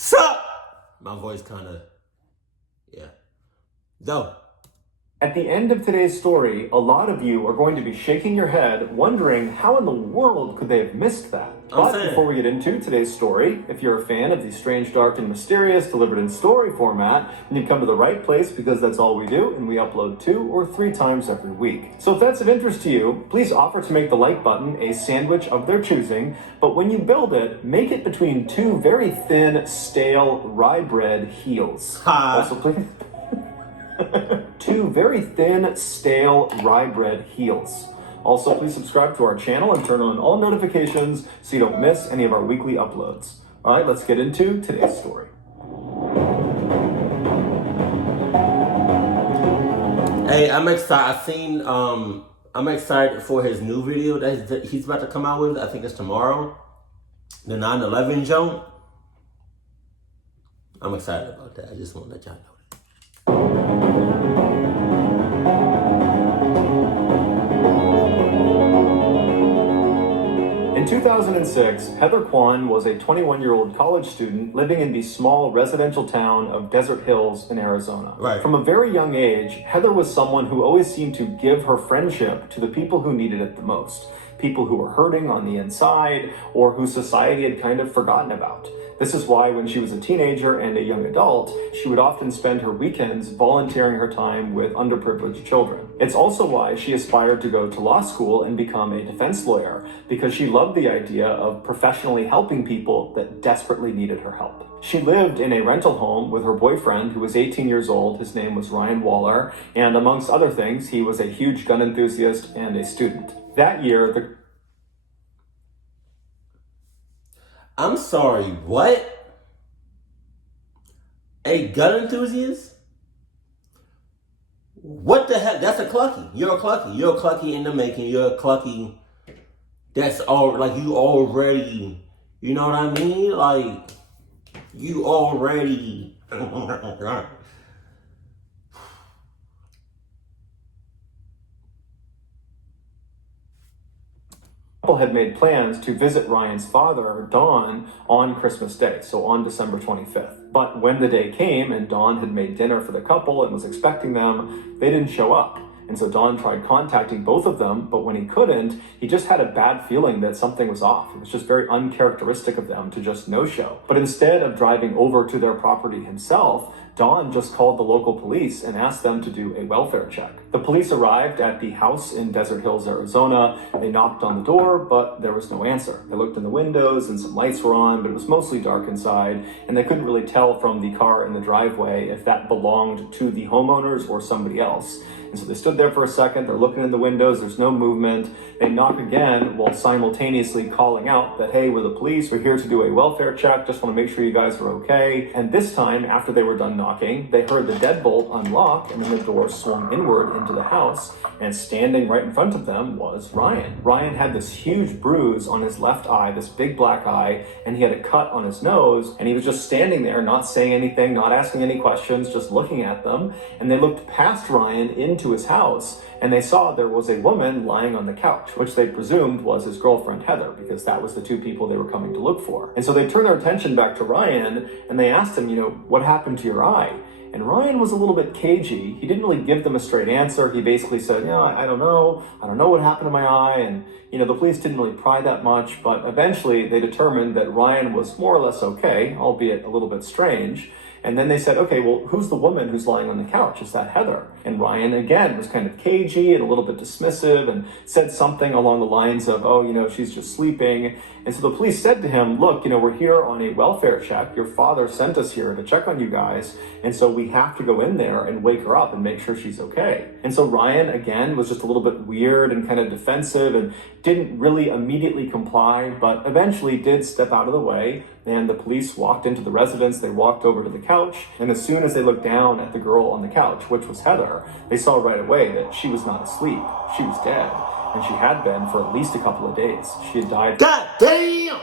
Sup? My voice kind of, yeah. Go. At the end of today's story, a lot of you are going to be shaking your head, wondering how in the world could they have missed that? But before we get into today's story, if you're a fan of the strange, dark, and mysterious delivered in story format, then you've come to the right place because that's all we do, and we upload 2 or 3 times every week. So if that's of interest to you, please offer to make the like button a sandwich of their choosing, but when you build it, make it between 2 very thin, stale, rye bread heels. Also, please... 2 very thin, stale rye bread heels. Also, please subscribe to our channel and turn on all notifications so you don't miss any of our weekly uploads. All right, let's get into today's story. Hey, I'm excited. I'm excited for his new video that he's about to come out with. I think it's tomorrow. The 9/11 joke. I'm excited about that. I just want to let y'all know that. In 2006, Heather Kwan was a 21-year-old college student living in the small residential town of Desert Hills in Arizona. Right. From a very young age, Heather was someone who always seemed to give her friendship to the people who needed it the most. People who were hurting on the inside or who society had kind of forgotten about. This is why when she was a teenager and a young adult, she would often spend her weekends volunteering her time with underprivileged children. It's also why she aspired to go to law school and become a defense lawyer, because she loved the idea of professionally helping people that desperately needed her help. She lived in a rental home with her boyfriend, who was 18 years old. His name was Ryan Waller, and amongst other things, he was a huge gun enthusiast and a student. That year, I'm sorry, what? A gun enthusiast? What the heck? That's a clucky. You're a clucky. You're a clucky in the making. You're a clucky. That's all, like, you already, you know what I mean? Like, you already. had made plans to visit Ryan's father, Dawn, on Christmas Day, so on December 25th. But when the day came and Dawn had made dinner for the couple and was expecting them, they didn't show up. And so Dawn tried contacting both of them, but when he couldn't, he just had a bad feeling that something was off. It was just very uncharacteristic of them to just no-show. But instead of driving over to their property himself, Dawn just called the local police and asked them to do a welfare check. The police arrived at the house in Desert Hills, Arizona. They knocked on the door, but there was no answer. They looked in the windows and some lights were on, but it was mostly dark inside, and they couldn't really tell from the car in the driveway if that belonged to the homeowners or somebody else. And so they stood there for a second, they're looking in the windows, there's no movement. They knock again while simultaneously calling out that, hey, we're the police, we're here to do a welfare check, just want to make sure you guys are okay. And this time, after they were done knocking, they heard the deadbolt unlock and then the door swung inward into the house. And standing right in front of them was Ryan. Ryan had this huge bruise on his left eye, this big black eye, and he had a cut on his nose. And he was just standing there, not saying anything, not asking any questions, just looking at them. And they looked past Ryan into his house, and they saw there was a woman lying on the couch, which they presumed was his girlfriend Heather, because that was the 2 people they were coming to look for. And so they turned their attention back to Ryan, and they asked him, what happened to your eye? And Ryan was a little bit cagey. He didn't really give them a straight answer. He basically said, I don't know. I don't know what happened to my eye. And, the police didn't really pry that much, but eventually they determined that Ryan was more or less okay, albeit a little bit strange. And then they said, okay, well, who's the woman who's lying on the couch? Is that Heather? And Ryan, again, was kind of cagey and a little bit dismissive and said something along the lines of, she's just sleeping. And so the police said to him, look, we're here on a welfare check. Your father sent us here to check on you guys. And so we have to go in there and wake her up and make sure she's okay. And so Ryan, again, was just a little bit weird and kind of defensive and didn't really immediately comply, but eventually did step out of the way. And the police walked into the residence, they walked over to the couch, and as soon as they looked down at the girl on the couch, which was Heather, they saw right away that she was not asleep. She was dead, and she had been for at least a couple of days. She had died. God damn!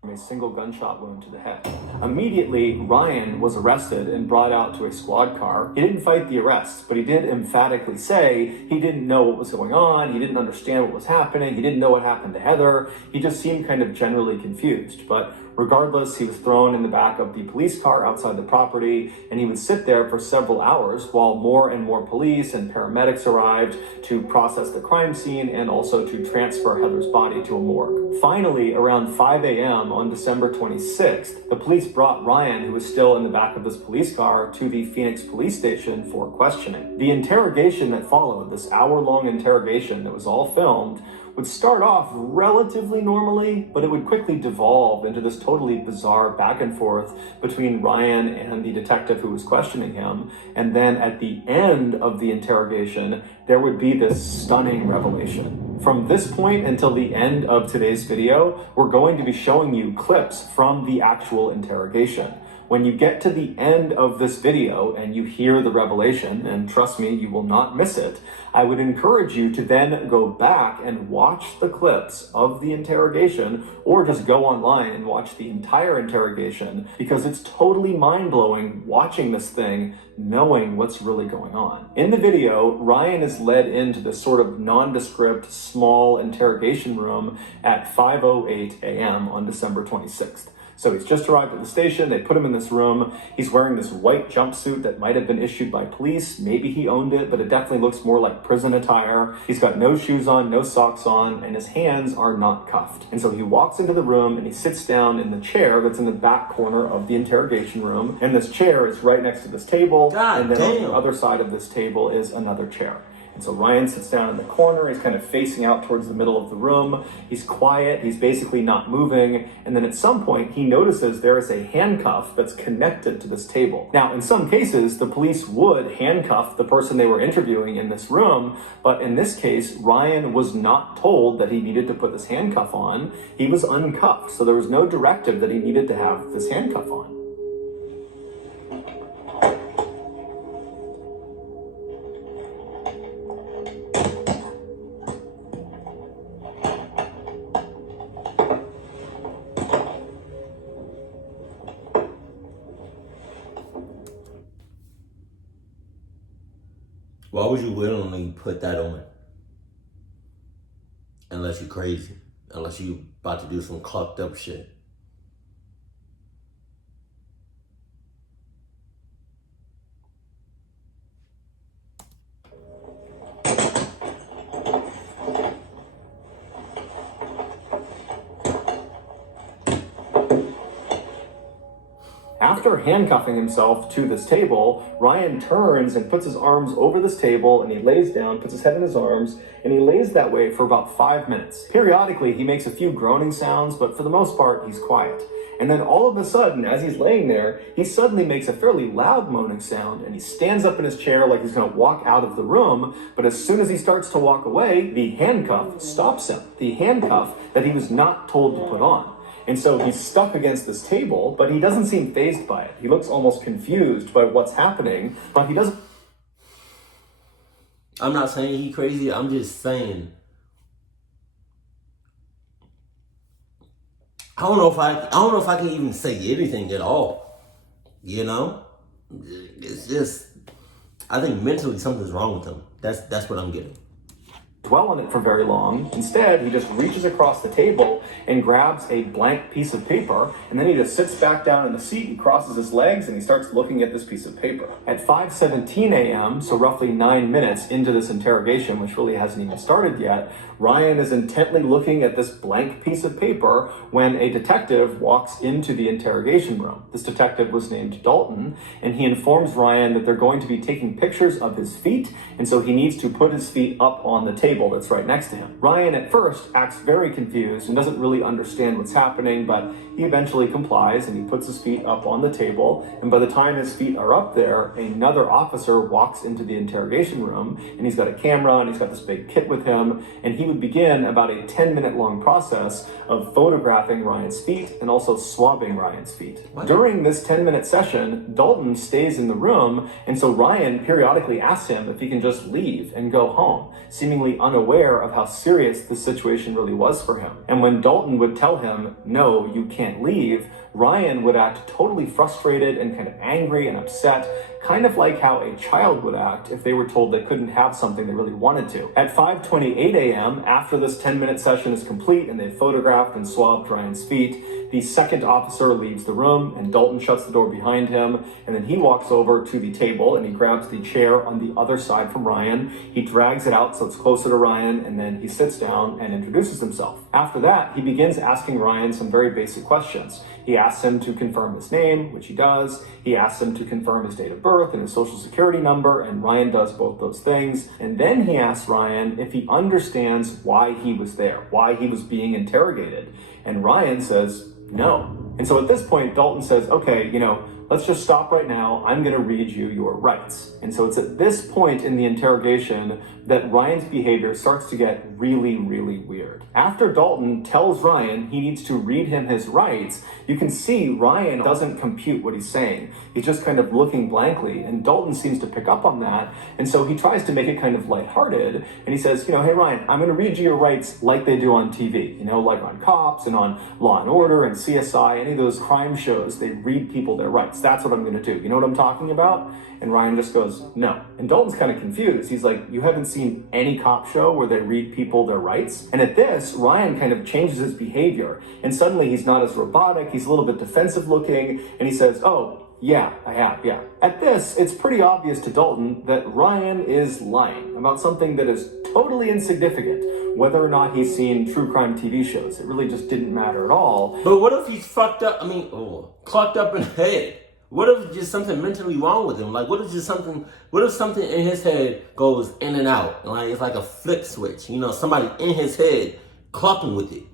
From a a single gunshot wound to the head. Immediately, Ryan was arrested and brought out to a squad car. He didn't fight the arrest, but he did emphatically say he didn't know what was going on, he didn't understand what was happening, he didn't know what happened to Heather, he just seemed kind of generally confused. But regardless, he was thrown in the back of the police car outside the property, and he would sit there for several hours while more and more police and paramedics arrived to process the crime scene and also to transfer Heather's body to a morgue. Finally, around 5 a.m. on December 26th, the police brought Ryan, who was still in the back of this police car, to the Phoenix police station for questioning. The interrogation that followed, this hour-long interrogation that was all filmed, would start off relatively normally, but it would quickly devolve into this totally bizarre back and forth between Ryan and the detective who was questioning him. And then at the end of the interrogation, there would be this stunning revelation. From this point until the end of today's video, we're going to be showing you clips from the actual interrogation. When you get to the end of this video and you hear the revelation, and trust me, you will not miss it, I would encourage you to then go back and watch the clips of the interrogation, or just go online and watch the entire interrogation, because it's totally mind-blowing watching this thing, knowing what's really going on. In the video, Ryan is led into this sort of nondescript, small interrogation room at 5:08 a.m. on December 26th. So he's just arrived at the station, they put him in this room, he's wearing this white jumpsuit that might have been issued by police, maybe he owned it, but it definitely looks more like prison attire. He's got no shoes on, no socks on, and his hands are not cuffed. And so he walks into the room and he sits down in the chair that's in the back corner of the interrogation room, and this chair is right next to this table, and then on the other side of this table is another chair. And so Ryan sits down in the corner, he's kind of facing out towards the middle of the room, he's quiet, he's basically not moving, and then at some point he notices there is a handcuff that's connected to this table. Now, in some cases, the police would handcuff the person they were interviewing in this room, but in this case, Ryan was not told that he needed to put this handcuff on. He was uncuffed, so there was no directive that he needed to have this handcuff on. Why would you willingly put that on? Unless you're crazy. Unless you about to do some clucked up shit. After handcuffing himself to this table, Ryan turns and puts his arms over this table, and he lays down, puts his head in his arms, and he lays that way for about 5 minutes. Periodically, he makes a few groaning sounds, but for the most part, he's quiet. And then all of a sudden, as he's laying there, he suddenly makes a fairly loud moaning sound, and he stands up in his chair like he's going to walk out of the room, but as soon as he starts to walk away, the handcuff stops him. The handcuff that he was not told to put on. And so he's stuck against this table, but he doesn't seem fazed by it. He looks almost confused by what's happening, but he doesn't... I'm not saying he's crazy, I'm just saying... I don't know if I can even say anything at all. You know? It's just... I think mentally something's wrong with him. That's what I'm getting. Dwell on it for very long. Instead, he just reaches across the table and grabs a blank piece of paper, and then he just sits back down in the seat and crosses his legs, and he starts looking at this piece of paper. At 5:17 a.m., so roughly 9 minutes into this interrogation, which really hasn't even started yet, Ryan is intently looking at this blank piece of paper when a detective walks into the interrogation room. This detective was named Dalton, and he informs Ryan that they're going to be taking pictures of his feet, and so he needs to put his feet up on the table that's right next to him. Ryan at first acts very confused and doesn't really understand what's happening, but he eventually complies and he puts his feet up on the table, and by the time his feet are up there, another officer walks into the interrogation room, and he's got a camera and he's got this big kit with him, and he would begin about a 10-minute long process of photographing Ryan's feet and also swabbing Ryan's feet. What? During this 10-minute session, Dalton stays in the room, and so Ryan periodically asks him if he can just leave and go home, seemingly unaware of how serious the situation really was for him. And when Dalton would tell him, no, you can't leave, Ryan would act totally frustrated and kind of angry and upset, kind of like how a child would act if they were told they couldn't have something they really wanted to. At 5:28 a.m., after this 10-minute session is complete and they've photographed and swabbed Ryan's feet, the second officer leaves the room and Dalton shuts the door behind him, and then he walks over to the table and he grabs the chair on the other side from Ryan. He drags it out so it's closer to Ryan, and then he sits down and introduces himself. After that, he begins asking Ryan some very basic questions. He asks him to confirm his name, which he does. He asks him to confirm his date of birth and his social security number, and Ryan does both those things. And then he asks Ryan if he understands why he was there, why he was being interrogated. And Ryan says no. And so at this point, Dalton says, okay, let's just stop right now. I'm going to read you your rights. And so it's at this point in the interrogation that Ryan's behavior starts to get really, really weird. After Dalton tells Ryan he needs to read him his rights, you can see Ryan doesn't compute what he's saying. He's just kind of looking blankly, and Dalton seems to pick up on that. And so he tries to make it kind of lighthearted, and he says, hey Ryan, I'm going to read you your rights like they do on TV, like on Cops and on Law and Order and CSI, any of those crime shows, they read people their rights. That's what I'm going to do. You know what I'm talking about? And Ryan just goes, no. And Dalton's kind of confused. He's like, you haven't seen any cop show where they read people their rights? And at this, Ryan kind of changes his behavior. And suddenly he's not as robotic. He's a little bit defensive looking. And he says, oh, yeah, I have, yeah. At this, it's pretty obvious to Dalton that Ryan is lying about something that is totally insignificant. Whether or not he's seen true crime TV shows, it really just didn't matter at all. But what if he's clucked up in the head? What if just something mentally wrong with him? Like, what if something in his head goes in and out? Like, it's like a flip switch. Somebody in his head clucking with it.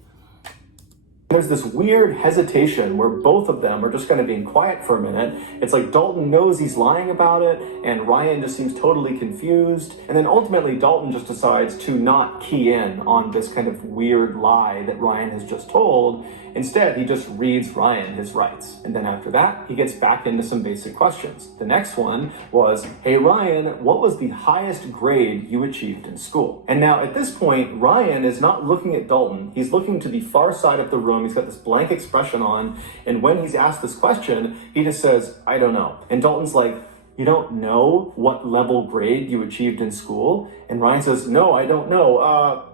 There's this weird hesitation where both of them are just kind of being quiet for a minute. It's like Dalton knows he's lying about it, and Ryan just seems totally confused. And then ultimately, Dalton just decides to not key in on this kind of weird lie that Ryan has just told. Instead, he just reads Ryan his rights. And then after that, he gets back into some basic questions. The next one was, hey Ryan, what was the highest grade you achieved in school? And now at this point, Ryan is not looking at Dalton. He's looking to the far side of the room. He's got this blank expression on. And when he's asked this question, he just says, I don't know. And Dalton's like, you don't know what level grade you achieved in school? And Ryan says, no, I don't know.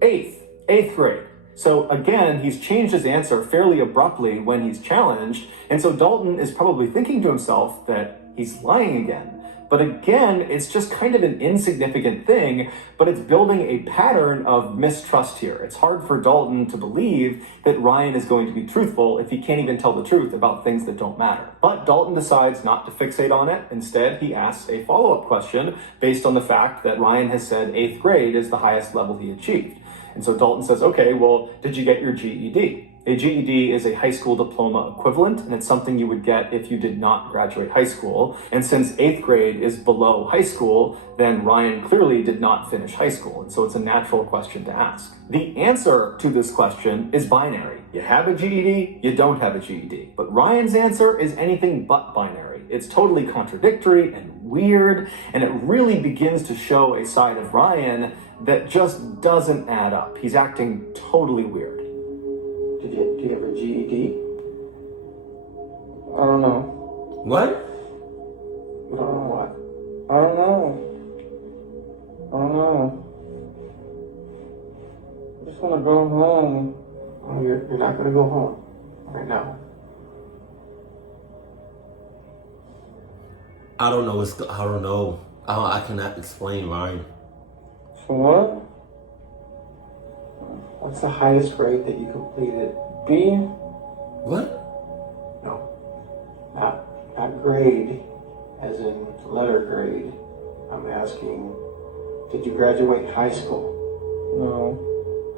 Eighth grade. So again, he's changed his answer fairly abruptly when he's challenged. And so Dalton is probably thinking to himself that he's lying again. But again, it's just kind of an insignificant thing, but it's building a pattern of mistrust here. It's hard for Dalton to believe that Ryan is going to be truthful if he can't even tell the truth about things that don't matter. But Dalton decides not to fixate on it. Instead, he asks a follow-up question based on the fact that Ryan has said 8th grade is the highest level he achieved. And so Dalton says, okay, well, did you get your GED? A GED is a high school diploma equivalent, and it's something you would get if you did not graduate high school. And since 8th grade is below high school, then Ryan clearly did not finish high school. And so it's a natural question to ask. The answer to this question is binary. You have a GED, you don't have a GED. But Ryan's answer is anything but binary. It's totally contradictory and weird, and it really begins to show a side of Ryan that just doesn't add up. He's acting totally weird. Do you have a GED? I don't know. What? I don't know what. I don't know. I just want to go home. Oh, you're not going to go home right now. I don't know. I cannot explain, Ryan. So what? What's the highest grade that you completed? B? What? No. Not grade, as in letter Grade. I'm asking, did you graduate high school? No.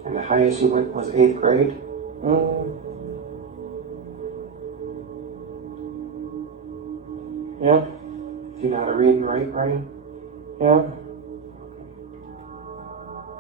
And the highest you went was 8th grade? Yeah. Do you know how to read and write, Ryan? Yeah.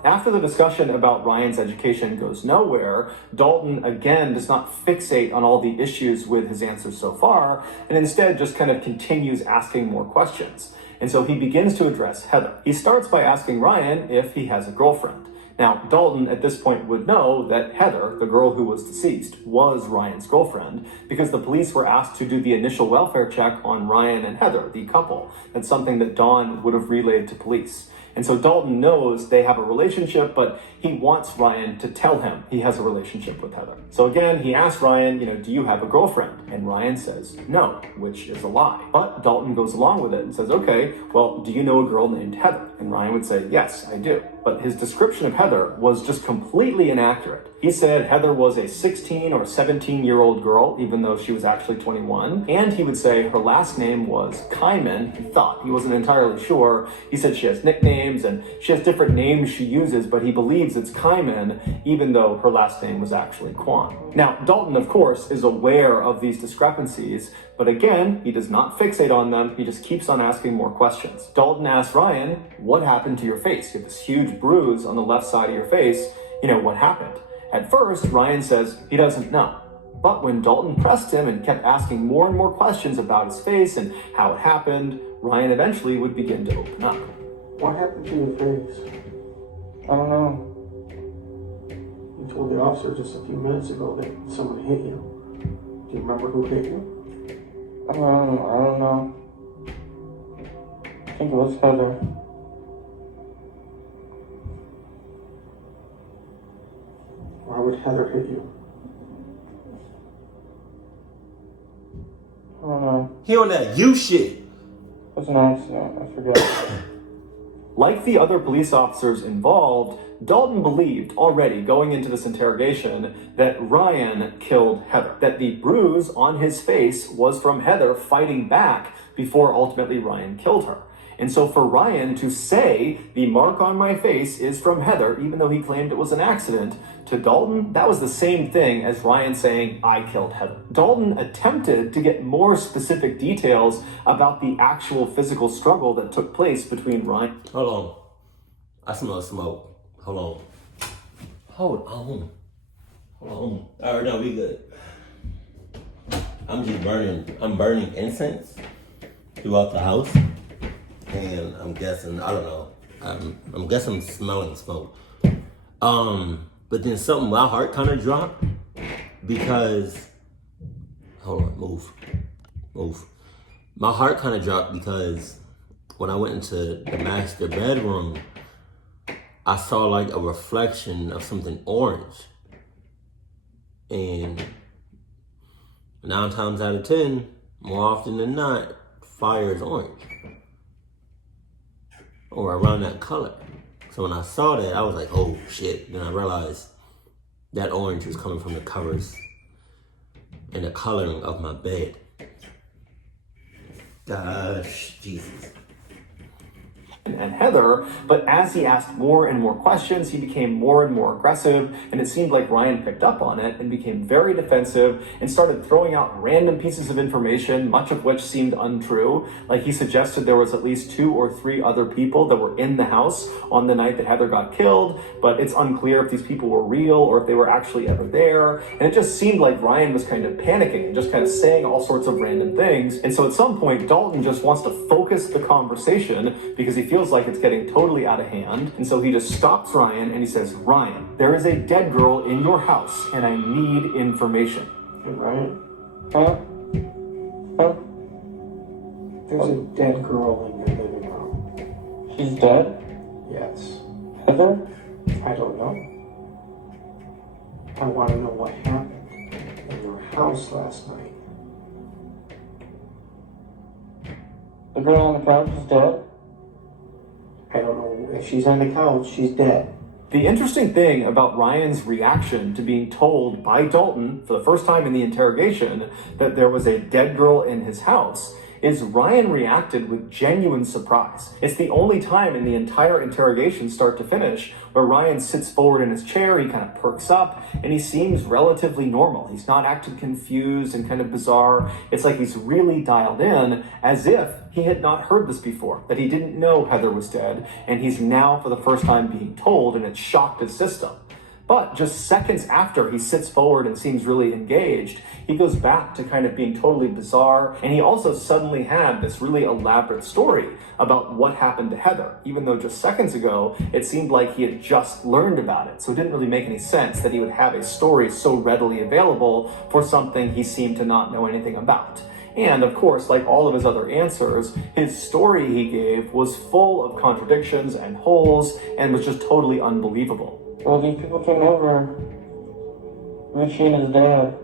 After the discussion about Ryan's education goes nowhere, Dalton again does not fixate on all the issues with his answers so far, and instead just kind of continues asking more questions. And so he begins to address Heather. He starts by asking Ryan if he has a girlfriend. Now, Dalton at this point would know that Heather, the girl who was deceased, was Ryan's girlfriend because the police were asked to do the initial welfare check on Ryan and Heather, the couple. That's something that Dawn would have relayed to police. And so Dalton knows they have a relationship, but he wants Ryan to tell him he has a relationship with Heather. So again, he asks Ryan, do you have a girlfriend? And Ryan says no, which is a lie. But Dalton goes along with it and says, okay, well, do you know a girl named Heather? And Ryan would say, yes, I do. But his description of Heather was just completely inaccurate. He said Heather was a 16 or 17-year-old girl, even though she was actually 21. And he would say her last name was Kyman. He thought, he wasn't entirely sure. He said she has nicknames and she has different names she uses, but he believes it's Kyman, even though her last name was actually Kwan. Now, Dalton, of course, is aware of these discrepancies, but again, he does not fixate on them. He just keeps on asking more questions. Dalton asks Ryan, what happened to your face? You have this huge bruise on the left side of your face. What happened? At first, Ryan says he doesn't know. But when Dalton pressed him and kept asking more and more questions about his face and how it happened, Ryan eventually would begin to open up. What happened to your face? I don't know. You told the officer just a few minutes ago that someone hit you. Do you remember who hit you? I don't know. I think it was Heather. Why would Heather hit you? I don't know. He on that you shit. It was an accident. I forgot. Like the other police officers involved, Dalton believed already going into this interrogation that Ryan killed Heather, that the bruise on his face was from Heather fighting back before ultimately Ryan killed her. And so for Ryan to say the mark on my face is from Heather, even though he claimed it was an accident, to Dalton, that was the same thing as Ryan saying, I killed Heather. Dalton attempted to get more specific details about the actual physical struggle that took place between Ryan. Hold on. I smell smoke. Hold on. Hold on. All right, no, we good. I'm burning incense throughout the house. And I'm guessing, I don't know. I'm guessing I'm smelling smoke. But then my heart kind of dropped because, hold on, move. My heart kind of dropped because when I went into the master bedroom, I saw like a reflection of something orange. And 9 times out of 10, more often than not, fire is orange. Or around that color. So when I saw that, I was like, oh shit. Then I realized that orange was coming from the covers and the coloring of my bed. Gosh, Jesus. And Heather, but as he asked more and more questions, he became more and more aggressive, and it seemed like Ryan picked up on it and became very defensive and started throwing out random pieces of information, much of which seemed untrue. Like he suggested there was at least 2 or 3 other people that were in the house on the night that Heather got killed, but it's unclear if these people were real or if they were actually ever there. And it just seemed like Ryan was kind of panicking and just kind of saying all sorts of random things. And so at some point, Dalton just wants to focus the conversation because he feels like it's getting totally out of hand. And so he just stops Ryan and he says, Ryan, there is a dead girl in your house and I need information. Hey, Ryan, Huh? there's a dead girl in your living room. She's dead? Yes. Heather? I don't know. I want to know what happened in your house last night. The girl on the couch is dead? I don't know. If she's on the couch, she's dead. The interesting thing about Ryan's reaction to being told by Dalton for the first time in the interrogation that there was a dead girl in his house is Ryan reacted with genuine surprise. It's the only time in the entire interrogation start to finish where Ryan sits forward in his chair, he kind of perks up, and he seems relatively normal. He's not acting confused and kind of bizarre. It's like he's really dialed in as if he had not heard this before, that he didn't know Heather was dead, and he's now for the first time being told, and it shocked his system. But just seconds after he sits forward and seems really engaged, he goes back to kind of being totally bizarre, and he also suddenly had this really elaborate story about what happened to Heather, even though just seconds ago it seemed like he had just learned about it. So it didn't really make any sense that he would have a story so readily available for something he seemed to not know anything about. And of course, like all of his other answers, his story he gave was full of contradictions and holes and was just totally unbelievable. Well, these people came over, Richie and his dad,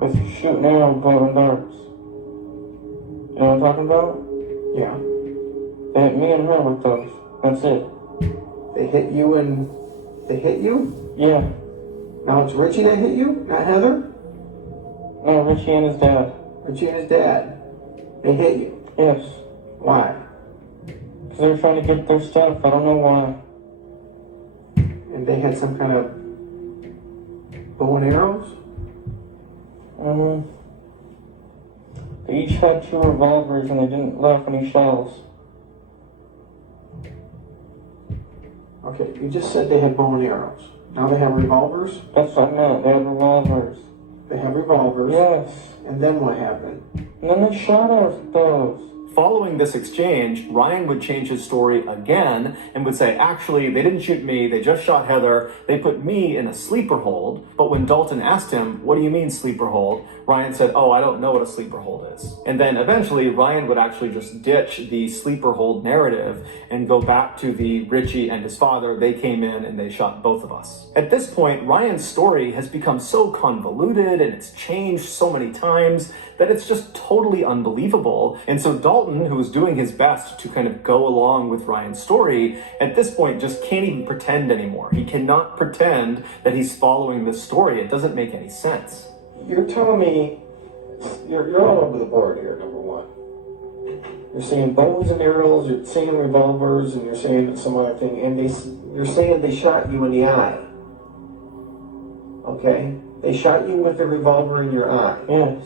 with shooting arrows, glowing darts. You know what I'm talking about? Yeah. They hit me and her with those. That's it. They hit you and they hit you? Yeah. Now it's Richie that hit you, not Heather? No, Richie and his dad. Richie and his dad. They hit you. Yes. Why? Because they were trying to get their stuff. I don't know why. And they had some kind of bow and arrows? They each had 2 revolvers and they didn't let off any shells. Okay, you just said they had bow and arrows. Now they have revolvers? That's what I meant. They had revolvers. They have revolvers. Yes. And then what happened? And then they shot us with those. Following this exchange, Ryan would change his story again and would say, actually, they didn't shoot me, they just shot Heather, they put me in a sleeper hold. But when Dalton asked him, what do you mean sleeper hold? Ryan said, oh, I don't know what a sleeper hold is. And then eventually Ryan would actually just ditch the sleeper hold narrative and go back to the Richie and his father. They came in and they shot both of us. At this point, Ryan's story has become so convoluted and it's changed so many times that it's just totally unbelievable. And so Dalton, who was doing his best to kind of go along with Ryan's story, at this point just can't even pretend anymore. He cannot pretend that he's following this story. It doesn't make any sense. You're telling me you're all over the board here, number one. You're saying bows and arrows, you're saying revolvers, and you're saying some other thing, and you're saying they shot you in the eye. Okay? They shot you with a revolver in your eye. Yes.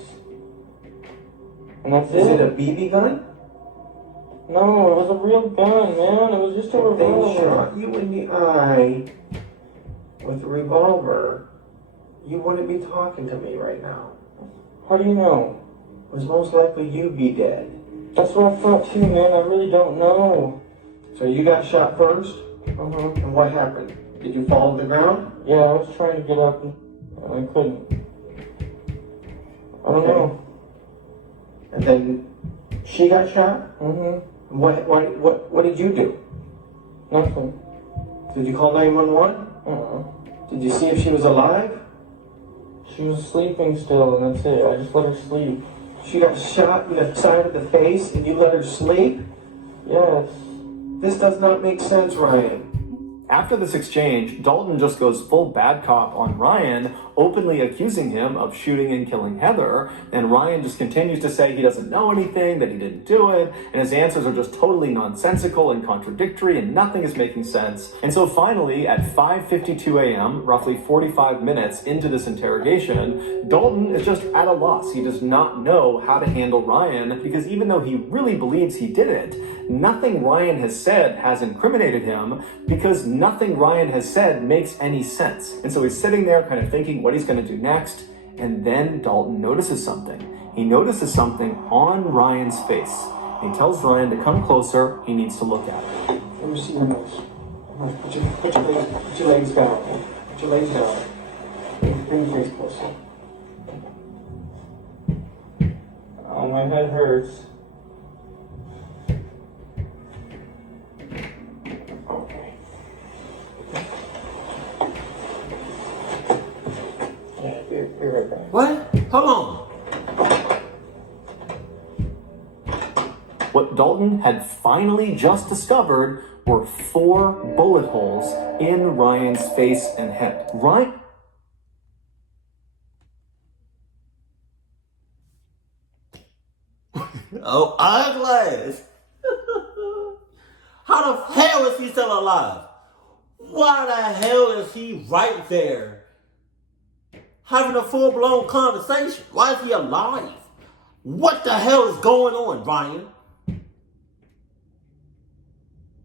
And that's Is it. it a BB gun? No, it was a real gun, man. It was just a If they revolver. shot you in the eye with a revolver, you wouldn't be talking to me right now. How do you know? It was most likely you'd be dead. That's what I thought too, man. I really don't know. So you got shot first, Uh-huh. and what happened? Did you fall to the ground? Yeah, I was trying to get up and I couldn't. I don't Okay. know. And then she got shot? Mm-hmm. What did you do? Nothing. Did you call 911? Did you see if she was alive? She was sleeping still, and that's it. I just let her sleep. She got shot in the side of the face and you let her sleep? Yes. This does not make sense, Ryan. After this exchange, Dalton just goes full bad cop on Ryan, openly accusing him of shooting and killing Heather, and Ryan just continues to say he doesn't know anything, that he didn't do it, and his answers are just totally nonsensical and contradictory, and nothing is making sense. And so finally, at 5:52 a.m., roughly 45 minutes into this interrogation, Dalton is just at a loss. He does not know how to handle Ryan, because even though he really believes he did it, nothing Ryan has said has incriminated him, because nothing Ryan has said makes any sense. And so he's sitting there kind of thinking what he's going to do next, and then Dalton notices something. He notices something on Ryan's face. He tells Ryan to come closer, he needs to look at it. Let me see your nose. Put your legs down. Put your legs down. Bring your face closer. Oh, my head hurts. Okay. Yeah, be right back. What? Hold on. What Dalton had finally just discovered were 4 bullet holes in Ryan's face and head. Ryan... Oh, eyeglass. How the hell is he still alive? Why the hell is he right there having a full-blown conversation? Why is he alive? What the hell is going on, Ryan?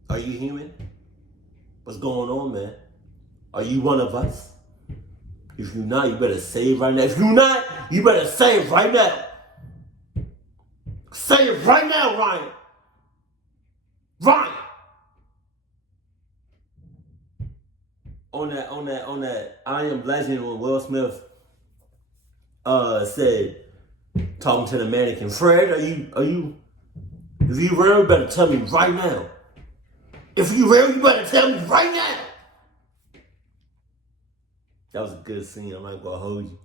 Are you human? What's going on, man? Are you one of us? If you're not, you better say it right now. If you're not, you better say it right now. Say it right now, Ryan. Ryan. On that I Am Legend when Will Smith said, talking to the mannequin, Fred, are you, if you real, you better tell me right now. If you real, you better tell me right now. That was a good scene. I'm not gonna hold you.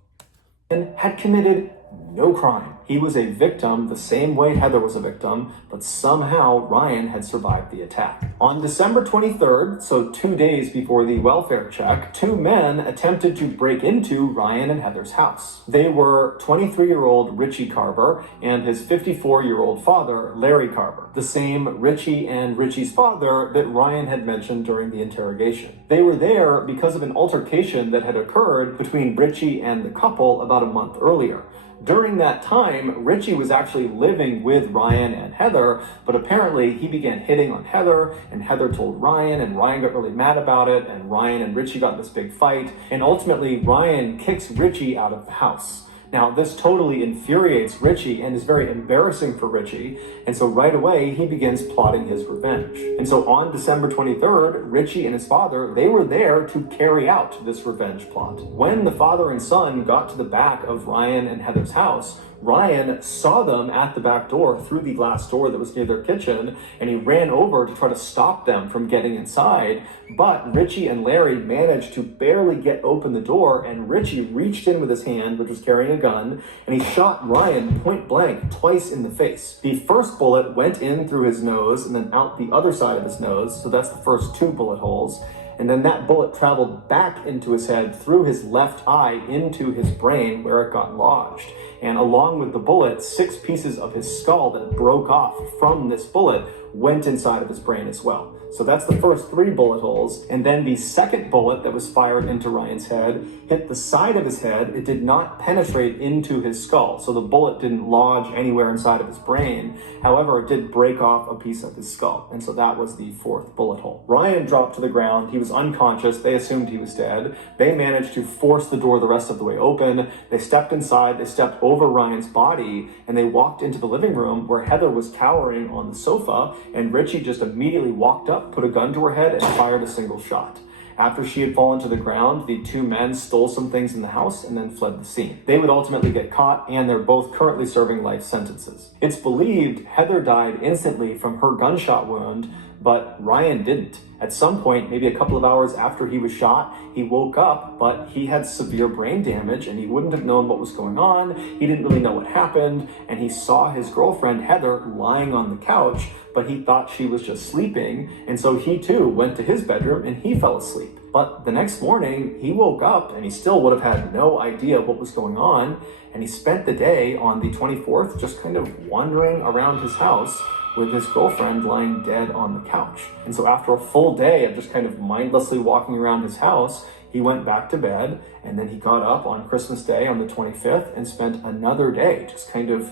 Had committed no crime. He was a victim the same way Heather was a victim, but somehow Ryan had survived the attack. On December 23rd, so 2 days before the welfare check, two men attempted to break into Ryan and Heather's house. They were 23-year-old Richie Carver and his 54-year-old father, Larry Carver, the same Richie and Richie's father that Ryan had mentioned during the interrogation. They were there because of an altercation that had occurred between Richie and the couple about a month earlier. During that time, Richie was actually living with Ryan and Heather, but apparently he began hitting on Heather, and Heather told Ryan, and Ryan got really mad about it, and Ryan and Richie got in this big fight, and ultimately Ryan kicks Richie out of the house. Now, this totally infuriates Richie and is very embarrassing for Richie, and so right away, he begins plotting his revenge. And so on December 23rd, Richie and his father, they were there to carry out this revenge plot. When the father and son got to the back of Ryan and Heather's house, Ryan saw them at the back door through the glass door that was near their kitchen, and he ran over to try to stop them from getting inside. But Richie and Larry managed to barely get open the door, and Richie reached in with his hand, which was carrying a gun, and he shot Ryan point blank twice in the face. The first bullet went in through his nose and then out the other side of his nose, so that's the first 2 bullet holes. And then that bullet traveled back into his head through his left eye into his brain where it got lodged. And along with the bullet, 6 pieces of his skull that broke off from this bullet went inside of his brain as well. So that's the first 3 bullet holes. And then the second bullet that was fired into Ryan's head hit the side of his head. It did not penetrate into his skull. So the bullet didn't lodge anywhere inside of his brain. However, it did break off a piece of his skull. And so that was the 4th bullet hole. Ryan dropped to the ground. He was unconscious. They assumed he was dead. They managed to force the door the rest of the way open. They stepped inside. They stepped over Ryan's body, and they walked into the living room where Heather was cowering on the sofa, and Richie just immediately walked up, put a gun to her head, and fired a single shot. After she had fallen to the ground, the 2 men stole some things in the house and then fled the scene. They would ultimately get caught, and they're both currently serving life sentences. It's believed Heather died instantly from her gunshot wound, but Ryan didn't. At some point, maybe a couple of hours after he was shot, he woke up, but he had severe brain damage and he wouldn't have known what was going on. He didn't really know what happened, and he saw his girlfriend Heather lying on the couch, but he thought she was just sleeping, and so he too went to his bedroom and he fell asleep. But the next morning, he woke up and he still would have had no idea what was going on, and he spent the day on the 24th just kind of wandering around his house with his girlfriend lying dead on the couch. And so after a full day of just kind of mindlessly walking around his house, he went back to bed, and then he got up on Christmas Day on the 25th and spent another day just kind of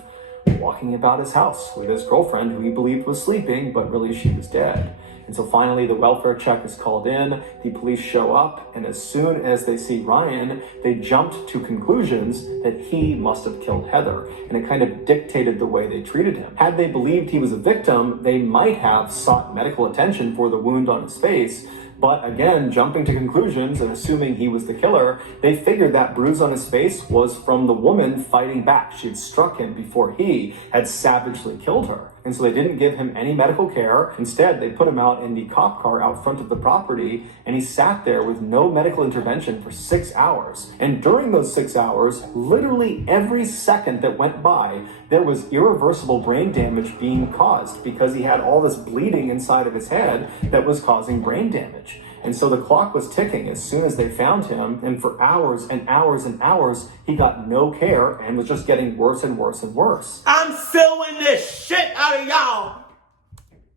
walking about his house with his girlfriend, who he believed was sleeping, but really she was dead. And so finally the welfare check is called in, the police show up, and as soon as they see Ryan, they jumped to conclusions that he must have killed Heather, and it kind of dictated the way they treated him. Had they believed he was a victim, they might have sought medical attention for the wound on his face, but again, jumping to conclusions and assuming he was the killer, they figured that bruise on his face was from the woman fighting back. She had struck him before he had savagely killed her. And so they didn't give him any medical care. Instead, they put him out in the cop car out front of the property, and he sat there with no medical intervention for 6 hours. And during those 6 hours, literally every second that went by, there was irreversible brain damage being caused because he had all this bleeding inside of his head that was causing brain damage. And so the clock was ticking as soon as they found him, and for hours and hours and hours, he got no care and was just getting worse and worse and worse. I'm suing this shit out of y'all.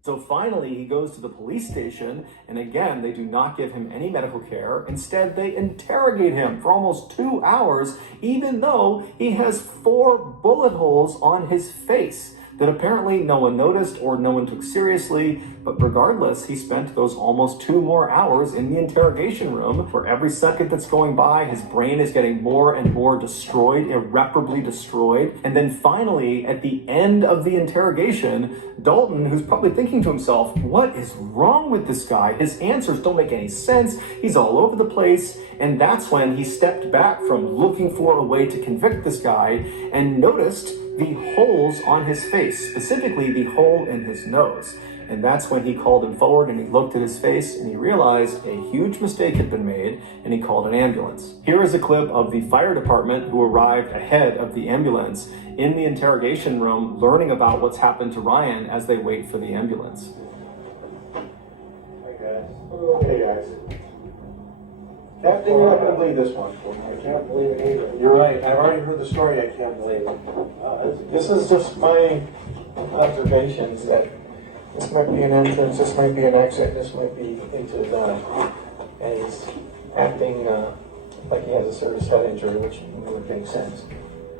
So finally, he goes to the police station, and again, they do not give him any medical care. Instead, they interrogate him for almost 2 hours, even though he has 4 bullet holes on his face. that apparently no one noticed or no one took seriously. But regardless, he spent those almost 2 more hours in the interrogation room, where every second that's going by, his brain is getting more and more destroyed, irreparably destroyed. And then finally, at the end of the interrogation, Dalton, who's probably thinking to himself, what is wrong with this guy? His answers don't make any sense. He's all over the place. And that's when he stepped back from looking for a way to convict this guy and noticed the holes on his face, specifically the hole in his nose. And that's when he called him forward and he looked at his face and he realized a huge mistake had been made, and he called an ambulance. Here is a clip of the fire department who arrived ahead of the ambulance in the interrogation room, learning about what's happened to Ryan as they wait for the ambulance. Hey guys. Hey guys. Captain, you're not gonna believe this one. I can't believe it either. You're right. I've already heard the story. I can't believe it. This is just my observations that this might be an entrance, this might be an exit, this might be into the, and he's acting like he has a serious head injury, which would make sense.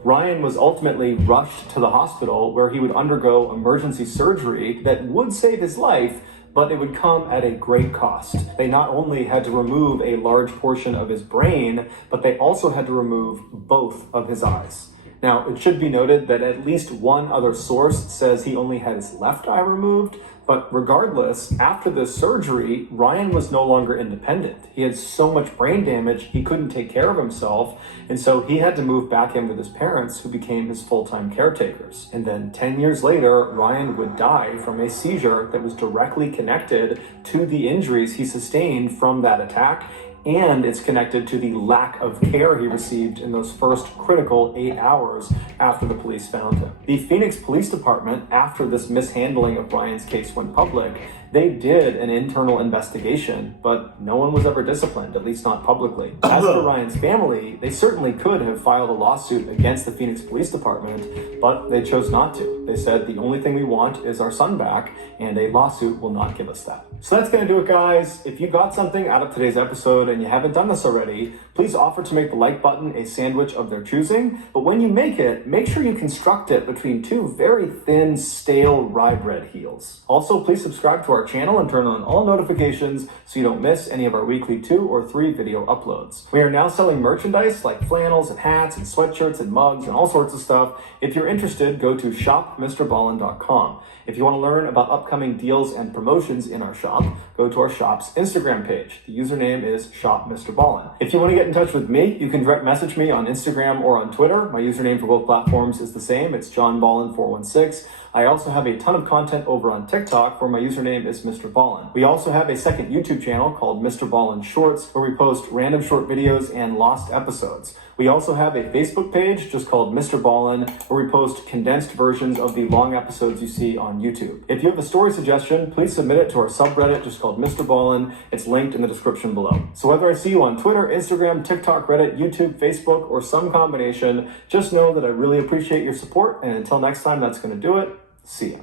Ryan was ultimately rushed to the hospital, where he would undergo emergency surgery that would save his life, but it would come at a great cost. They not only had to remove a large portion of his brain, but they also had to remove both of his eyes. Now, it should be noted that at least one other source says he only had his left eye removed, but regardless, after this surgery, Ryan was no longer independent. He had so much brain damage, he couldn't take care of himself, and so he had to move back in with his parents, who became his full-time caretakers. And then 10 years later, Ryan would die from a seizure that was directly connected to the injuries he sustained from that attack, and it's connected to the lack of care he received in those first critical 8 hours after the police found him. The Phoenix Police Department, after this mishandling of Ryan's case went public, they did an internal investigation, but no one was ever disciplined, at least not publicly. As for Ryan's family, they certainly could have filed a lawsuit against the Phoenix Police Department, but they chose not to. They said the only thing we want is our son back, and a lawsuit will not give us that. So that's gonna do it, guys. If you got something out of today's episode and you haven't done this already, please offer to make the like button a sandwich of their choosing. But when you make it, make sure you construct it between 2 very thin, stale rye bread heels. Also, please subscribe to our channel and turn on all notifications so you don't miss any of our weekly 2 or 3 video uploads. We are now selling merchandise like flannels and hats and sweatshirts and mugs and all sorts of stuff. If you're interested, go to shopmrballen.com. If you want to learn about upcoming deals and promotions in our shop, go to our shop's Instagram page. The username is shopmrballen. If you want to get in touch with me, you can direct message me on Instagram or on Twitter. My username for both platforms is the same. It's johnballen416. I also have a ton of content over on TikTok, where my username is Mr. Ballen. We also have a second YouTube channel called Mr. Ballen Shorts, where we post random short videos and lost episodes. We also have a Facebook page just called Mr. Ballen, where we post condensed versions of the long episodes you see on YouTube. If you have a story suggestion, please submit it to our subreddit just called Mr. Ballen. It's linked in the description below. So whether I see you on Twitter, Instagram, TikTok, Reddit, YouTube, Facebook, or some combination, just know that I really appreciate your support. And until next time, that's going to do it. See ya.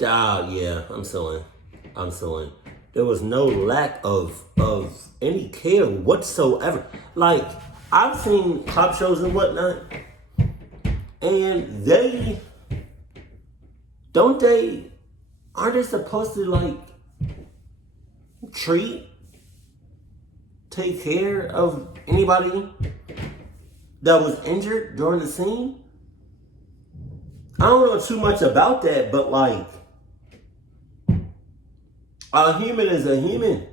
Yeah, I'm suing. There was no lack of any care whatsoever. Like, I've seen cop shows and whatnot, and aren't they supposed to, like, take care of anybody that was injured during the scene? I don't know too much about that, but, like, a human is a human.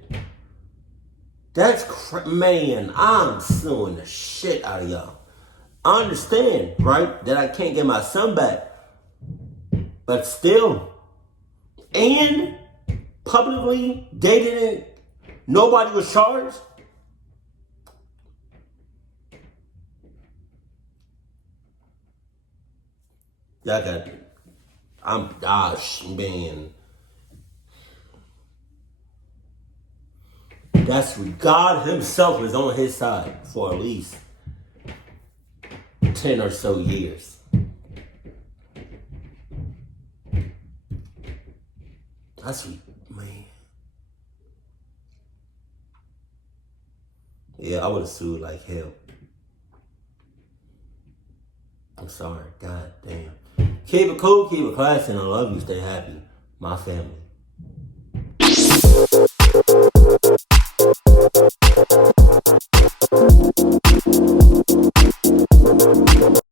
Man, I'm suing the shit out of y'all. I understand, right, that I can't get my son back. But still. And publicly, they didn't, nobody was charged. Man. That's God himself is on his side for at least 10 or so years. Man. Yeah, I would have sued like hell. I'm sorry. God damn. Keep it cool, keep it classy, and I love you. Stay happy. My family.